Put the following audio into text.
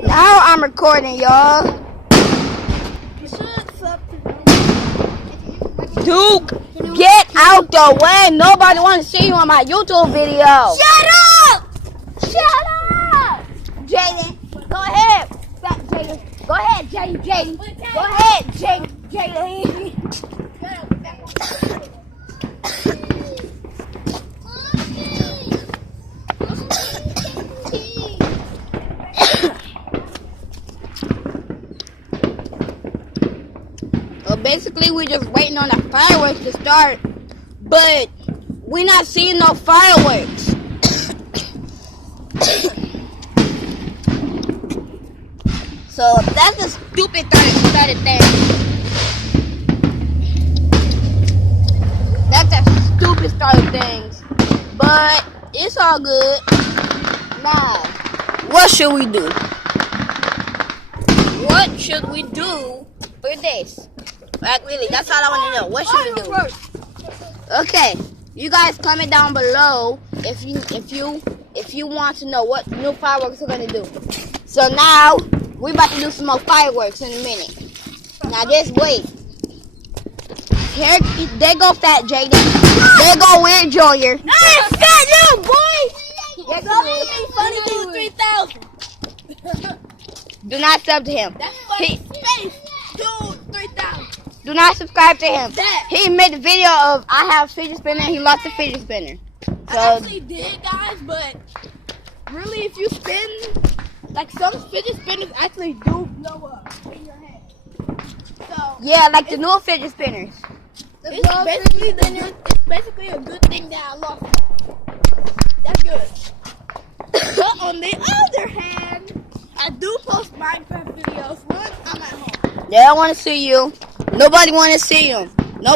Now I'm recording, y'all. You should sub to them. Duke, get out the way. Nobody wants to see you on my YouTube video. Shut up! Shut up! Jaden, go ahead. Stop, Jaden. Go ahead, Jaden. Go ahead, Jaden. Well, basically, we're just waiting on the fireworks to start, but we're not seeing no fireworks. So that's a stupid started thing. That's a stupid started things, but it's all good. Now, what should we do? What should we do for this? Like really, that's all I want to know. What should we do? Okay, you guys comment down below if you want to know what new fireworks we're gonna do. So now we're about to do some more fireworks in a minute. Now just wait. Here, there go Fat Jaden. There go Weird Junior. Hey, fat little boy! There go Funny dude 3000. Do not sub to him. That's funny space. Dude 3000. Do not subscribe to him. That. He made a video of I have a fidget spinner. He lost a fidget spinner. I So actually did, guys, but really, if you spin, like some fidget spinners actually do blow up in your head. So yeah, like the new fidget spinners. it's basically a good thing that I lost. That's good. But on the other hand, I do post Minecraft videos when I'm at home. They don't want to see you. Nobody want to see you.